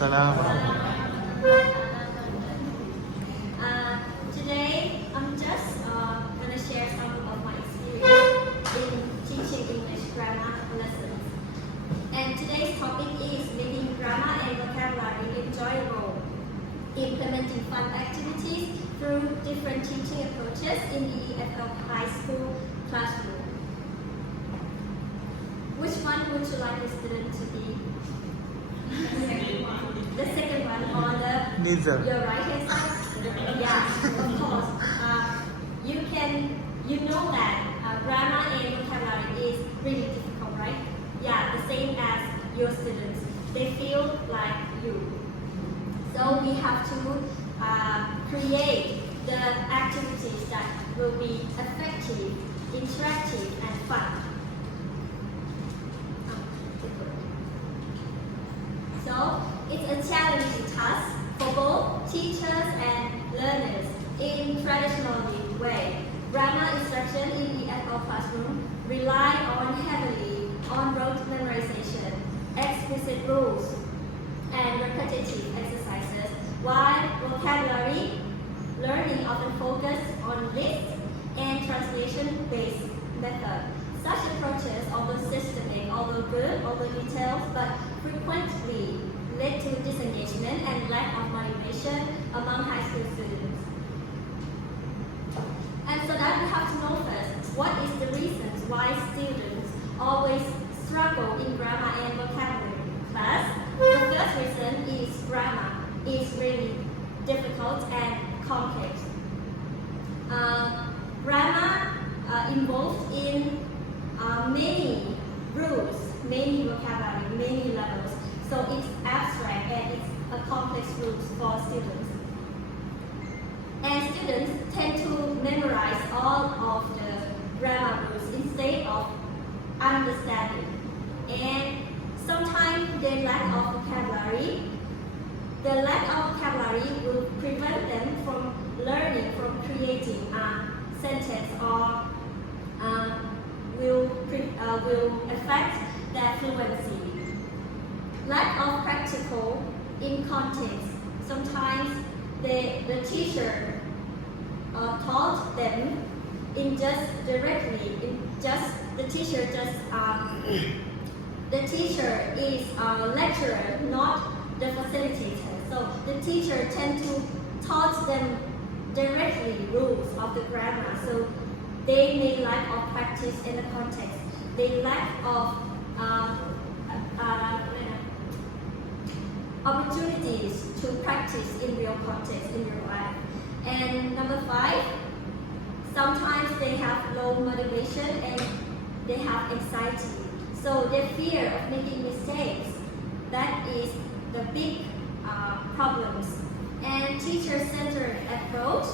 Salam. Today, I'm just going to share some of my experience in teaching English grammar lessons. And today's topic is making grammar and vocabulary enjoyable, implementing fun activities through different teaching approaches in the EFL high school classroom. Which one would you like the student to be? The second one on your right hand side? Yeah, of course. You know that grammar and vocabulary is really difficult, right? Yeah, the same as your students. They feel like you. So we have to create the activities that will be effective, interactive, and fun. So it's a challenging task for both teachers and learners in traditional way. Grammar instruction in the EFL classroom rely heavily on rote memorization, explicit rules, and repetitive exercises, while vocabulary learning often focus on list and translation-based method. Such approaches, although systematic, although good, although detailed, but frequently led to disengagement and lack of motivation among high school students. And so that we have to know first, what is the reasons why students always struggle in grammar and vocabulary class? The first reason is grammar is really difficult and complex. Grammar involved in many rules, many vocabulary, many levels. So it's abstract and it's a complex rules for students. And students tend to memorize all of the grammar rules instead of understanding. And sometimes they lack of vocabulary. The lack of vocabulary will prevent them from learning, from creating a sentence, or will affect their fluency. Lack of practical in context. Sometimes the teacher taught them in just directly, the teacher is a lecturer, not the facilitator. So the teacher tend to taught them directly rules of the grammar. So they may lack of practice in the context. They lack of opportunities to practice in real context, in real life. And number 5, sometimes they have low motivation and they have anxiety. So their fear of making mistakes, that is the big problems. And teacher-centered approach.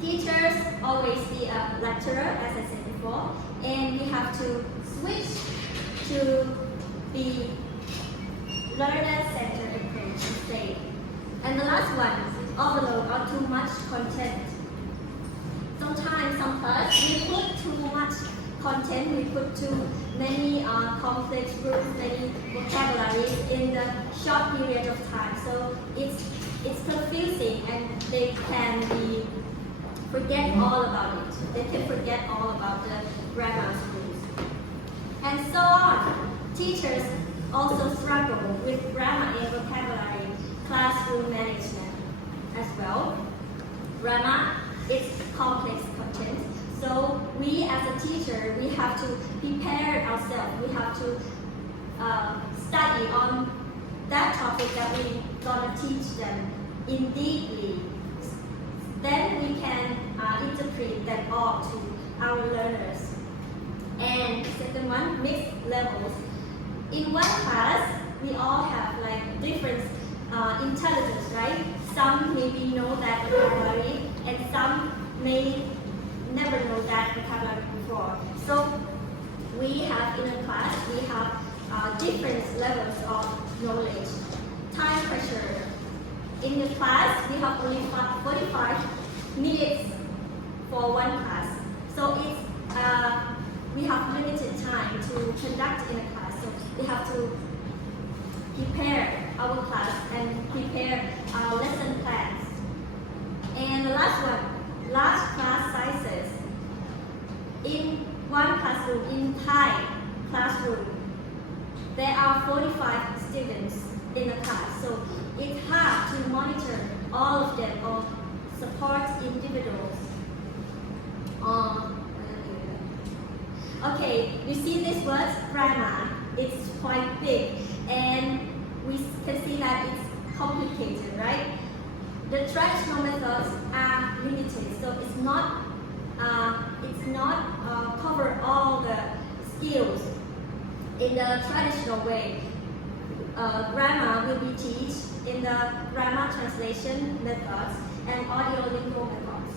Teachers always be a lecturer, as I said before, and we have to switch to be learner-centered approach instead. And the last one, overload or too much content. Sometimes, some class, we put too much content, we put too many complex rules, many vocabularies in the short period of time. So it's confusing and they can forget all about it. They can forget all about the grammar rules. And so on. Teachers also struggle with grammar and vocabulary classroom management as well. Grammar is complex content. So we as a teacher, we have to prepare ourselves. We have to study on that topic that we're going to teach them in deeply. Then we can interpret that all to our learners. And the second one, mixed levels. In one class, we all have like different intelligence, right? Some maybe know that vocabulary, and some may never know that vocabulary before. So we have in a class, we have different levels of knowledge. Time pressure. In the class, we have only 45 minutes for one class. So it's we have limited time to conduct in a class. So we have to prepare our class and prepare our lesson plans. And the last one, large class sizes. In one classroom, in Thai classroom, there are 45 students in the class, so it's hard to monitor all of them or support individuals. Okay, you see this word grammar, it's quite big and we can see that it's complicated, right? The traditional methods are limited, so it's not cover all the skills in the traditional way. Grammar will be taught in the grammar translation methods and audiolingual methods.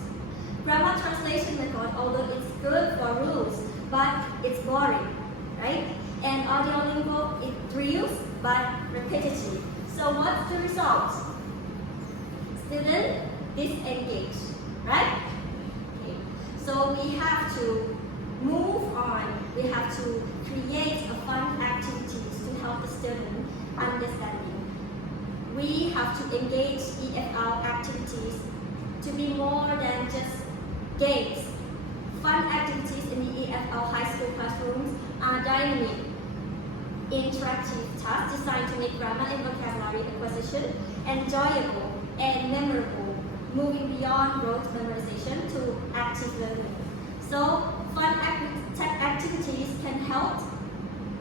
Grammar translation method, although it's good for rules, but it's boring, right? And audiolingual, it drills but repetitive. So what's the result? Student disengaged, right? Okay. So we have to move on. We have to create a fun activities to help the student understanding. We have to engage EFL activities to be more than just games. Fun activities in the EFL high school classrooms are dynamic, interactive tasks designed to make grammar and vocabulary acquisition enjoyable and memorable, moving beyond rote memorization to active learning. So, fun activities can help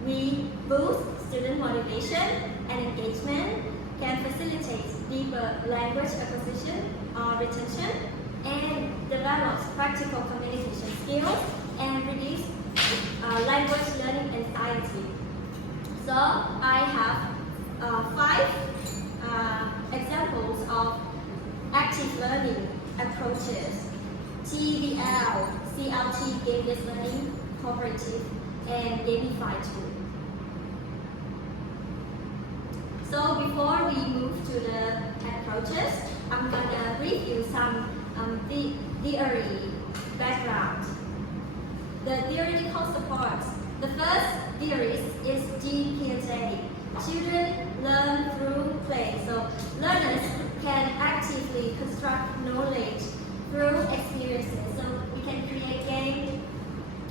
we boost student motivation and engagement, can facilitate deeper language acquisition or retention, and develops practical communication skills and reduce language learning anxiety. So I have 5 examples of active learning approaches: TBL, CLT, game-based learning, cooperative, and gamified tool. So before we move to the approaches, I'm gonna brief you some theory background. The theoretical support. The first theory is Jean Piaget. Children learn through play. So learners can actively construct knowledge through experiences. So we can create games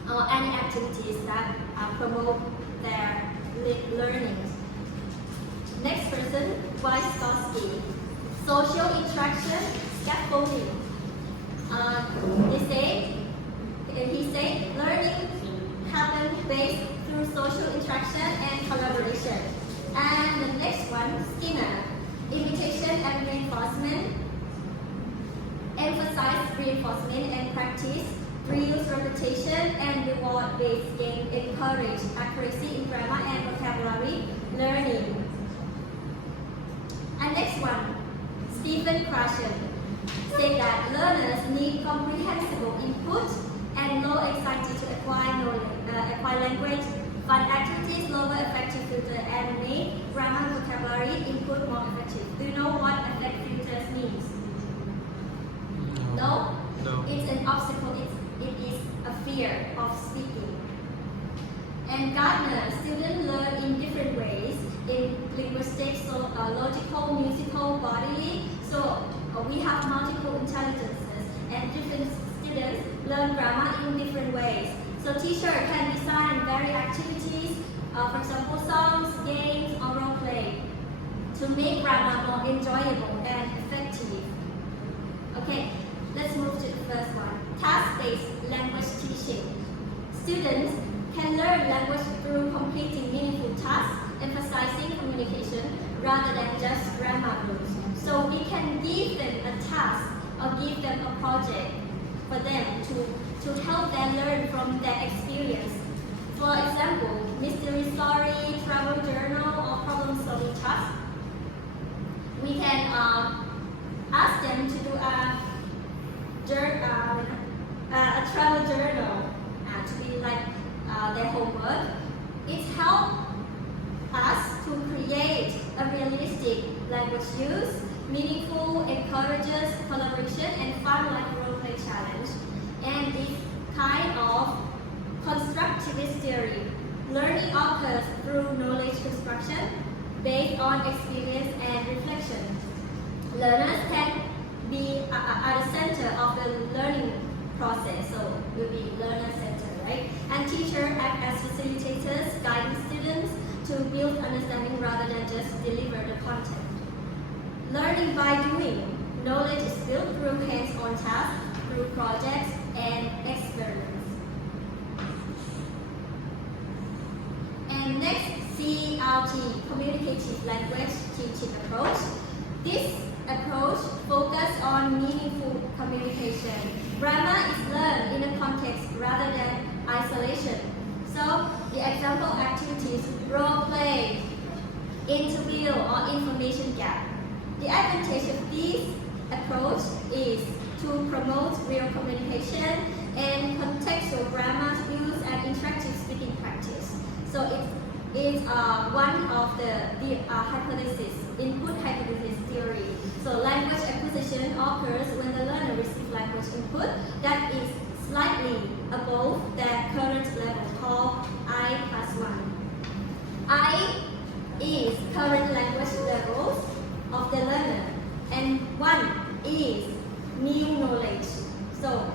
or any activities that promote their learning. Next person, Wygotsky. Social interaction, scaffolding. He said learning happens based through social interaction and collaboration. And the next one, Skinner. Imitation and reinforcement. Emphasize reinforcement and practice. Reuse repetition and reward-based game encourage accuracy in grammar and vocabulary learning. And next one, Stephen Krashen said that learners need comprehensible input and low anxiety to acquire language. Fun activities lower affective filter and make grammar and vocabulary input more effective. Do you know what affect filters means? No? No. It's an obstacle. It is a fear of speaking. And Gardner, students learn in different ways in linguistics, so logical, musical, bodily. So we have multiple intelligences and different students learn grammar in different ways. So teacher can design varied activities, for example songs, games, or role play to make grammar more enjoyable and effective. Okay, let's move to the first one. Task-based language teaching. Students can learn language through completing meaningful tasks, emphasizing communication rather than just grammar rules. So we can give them a task or give them a project for them to help them learn from their experience. For example, mystery story, travel journal, or problem-solving task. We can ask them to do a travel journal to be like their homework. It helps us to create a realistic language use, meaningful, encourages collaboration and fun like role-play challenge. And this kind of constructivist theory, learning occurs through knowledge construction based on experience and reflection. Learners can be at the center of the learning process, so will be learner center, right? And teachers act as facilitators, guiding students to build understanding rather than just deliver the content. Learning by doing. Knowledge is built through hands-on tasks, through projects and experiments. And next, CLT, Communicative Language Teaching Approach. This approach focuses on meaningful communication. Grammar is learned in a context rather than isolation. So, the example activities, role play, interview, or information gap. The advantage of this approach is to promote real communication and contextual grammar use and interactive speaking practice. So it is one of the hypothesis, input hypothesis theory. So language acquisition occurs when the learner receives language input that is slightly above their current level, called I+1. I is current language levels of the learner, and 1 is new knowledge. So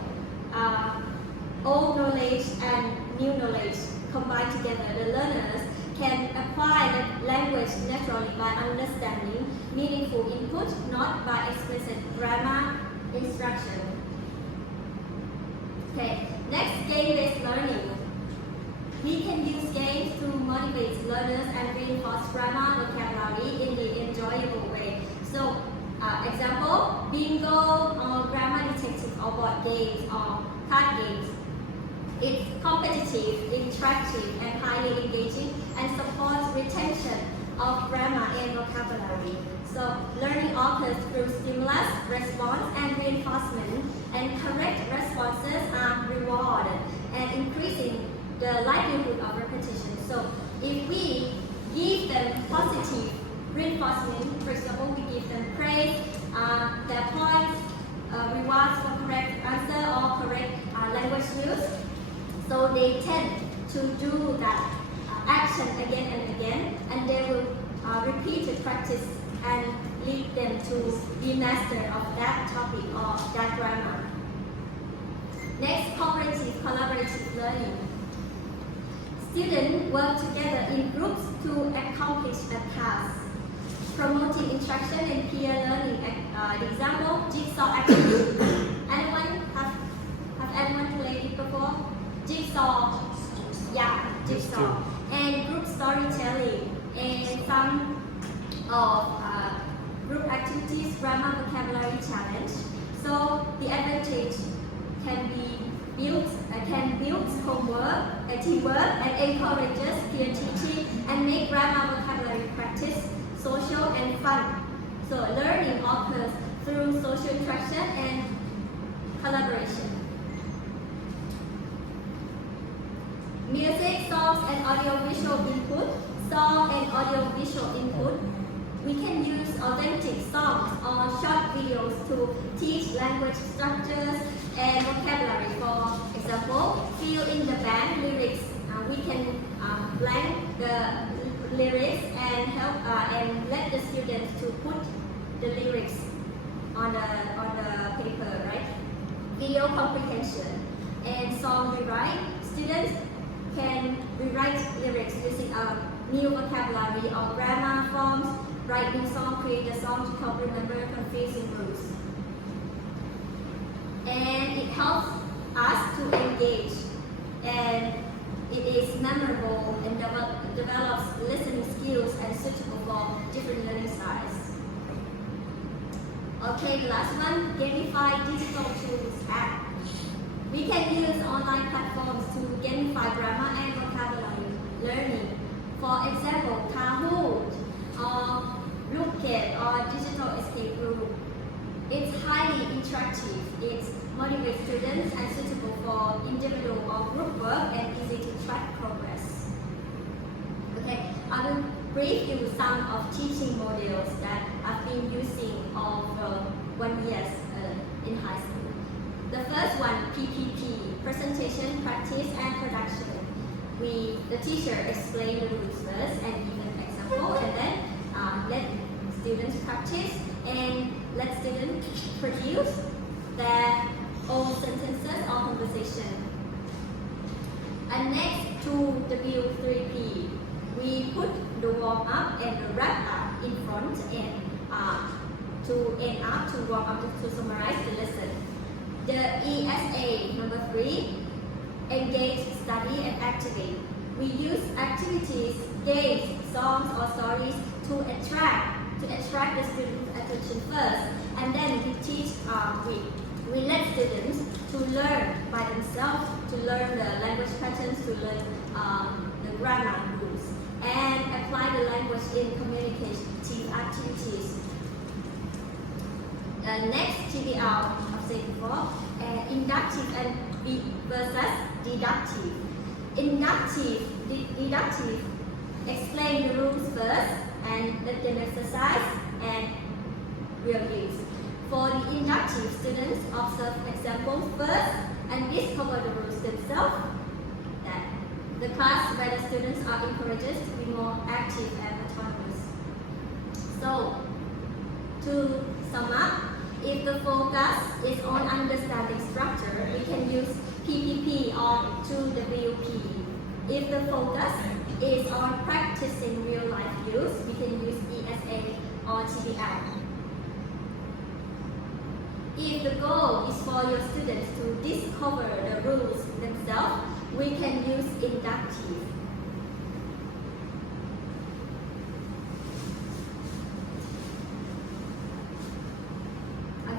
old knowledge and new knowledge combined together. The learners can apply the language naturally by understanding meaningful input, not by explicit grammar instruction. Okay, next, game-based learning. We can use games to motivate learners and reinforce grammar vocabulary in the enjoyable way. So, example, bingo, or grammar detective, or board games, or card games. It's competitive, interactive, and highly engaging, and supports retention of grammar and vocabulary. So, learning occurs through stimulus, response, and reinforcement, and correct responses are rewarded, and increasing the likelihood of repetition. So, if we give them positive reinforcement, for example, we give them praise, their points, rewards for correct answer or correct language use, so they tend to do that action again and again, and they will repeat the practice and lead them to be master of that topic or that grammar. Next, collaborative learning. Students work together in groups to accomplish a task, promoting instruction and peer learning. Example, jigsaw activity. Anyone have anyone played it before? Jigsaw, yeah, jigsaw. And group storytelling, and some of group activities, grammar vocabulary challenge. So the advantage can build homework, teamwork, and encourages peer teaching and make grammar vocabulary practice social and fun. So learning occurs through social interaction and collaboration. Music, songs, and audiovisual input. Song and audiovisual input. We can use authentic songs or short videos to teach language structures and vocabulary. For example, fill in the blank lyrics. We can blank the lyrics and help and let the students to put the lyrics on the paper, right? Video comprehension and song rewrite. Students can rewrite lyrics using a new vocabulary or grammar forms. Write new song, create a song to help remember confusing rules. And it helps us to engage, and it is memorable and develops listening skills and suitable for different learning styles. Okay, the last one, gamify digital tools app. We can use online platforms to gamify grammar and vocabulary learning. For example, Kahoot, or Lookit, or digital escape room. It's highly interactive. It motivates students and suitable for individual or group work and easy to track progress. Okay, I will brief you some of teaching modules that I've been using over 1 year in high school. The first one, PPP, presentation, practice, and production. The teacher explain the rules first and give an example, and then let students practice and let students produce their own sentences or conversation. And next to W3P, we put the warm up and the wrap up in front and to end up to warm up to summarize the lesson. The ESA number 3, engage, study and activate. We use activities, games, songs or stories to attract the students' attention first, and then we teach. We let students to learn by themselves, to learn the language patterns, to learn the grammar rules, and apply the language in communicative activities. Next, TBL, I've said before, inductive and versus deductive. Inductive, deductive, explain the rules first and let them exercise and will use. For the inductive, students observe examples first and discover the rules themselves. That the class where the students are encouraged to be more active and autonomous. So, to sum up, if the focus is on understanding structure, we can use PPP or 2WP. If the focus is on practicing real life use, we can use ESA or TBL. If the goal is for your students to discover the rules themselves, we can use inductive.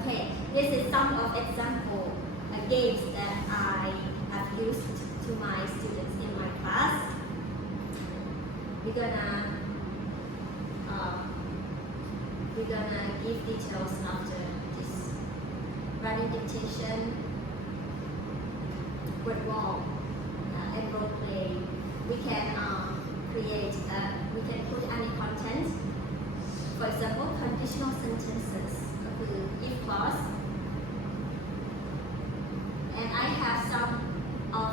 Okay, this is some of example games that I have used to my students in my class. We're gonna give details after this. Running dictation, word wall, and role play. We can create. We can put any content. For example, conditional sentences. If clause. And I have some of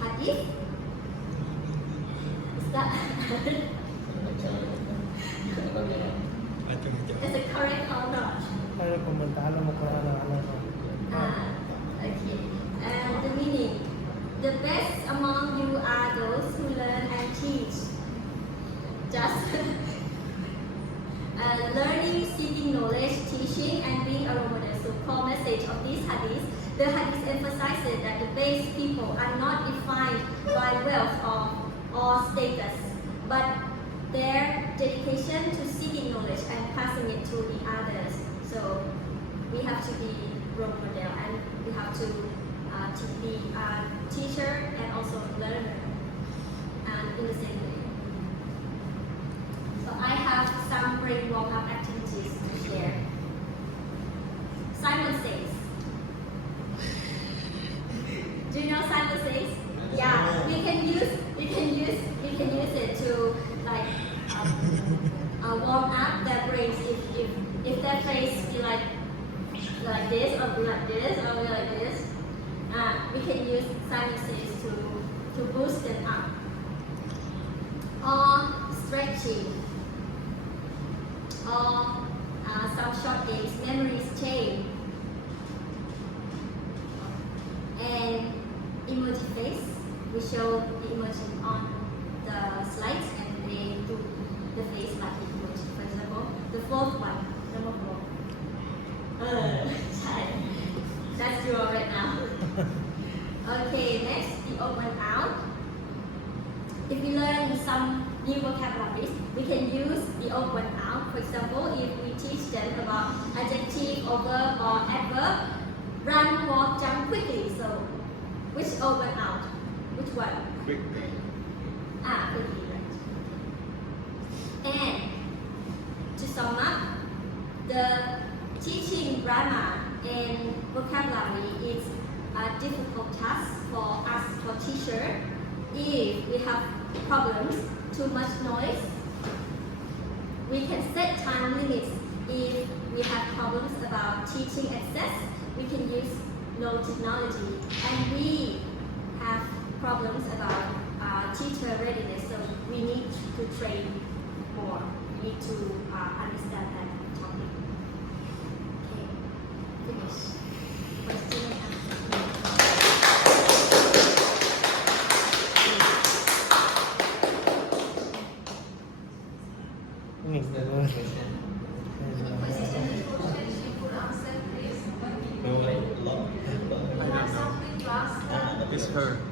hadith. Is that is it correct or not? Okay. And the meaning. The best among you are those who learn and teach. Just learning, seeking knowledge, teaching, and being a role model. So, core message of this hadith. The hadith emphasizes that the base people are not defined by wealth or status, but their dedication to seeking knowledge and passing it to the others. So we have to be role model, and we have to be a teacher and also a learner, and in the same way. So I have some brain warm-up activities to share. Simon says. Do you know Simon says? Yeah, we can use it to like warm up their brains. If their face be like this or be like this or be like this, we can use Simon says to boost them up. Or stretching, or some short games, memories chain, and emoji face. We show the emoji on the slides and they do the face like emoji. For example, the fourth one, number 4. That's you all right now. Okay, next the open out. If we learn some new vocabularies, we can use the open out. For example, if we teach them about adjective, or verb, or adverb, run, walk, jump quickly. So, which open out? Which one? Quickly. Quickly, right. And to sum up, the teaching grammar and vocabulary is a difficult task for us, for teacher. If we have problems, too much noise, we can set time limits. If we have problems about teaching access, we can use low technology. And we have problems about teacher readiness, so we need to train more. need to understand that topic. Okay, finish. Question and It's her.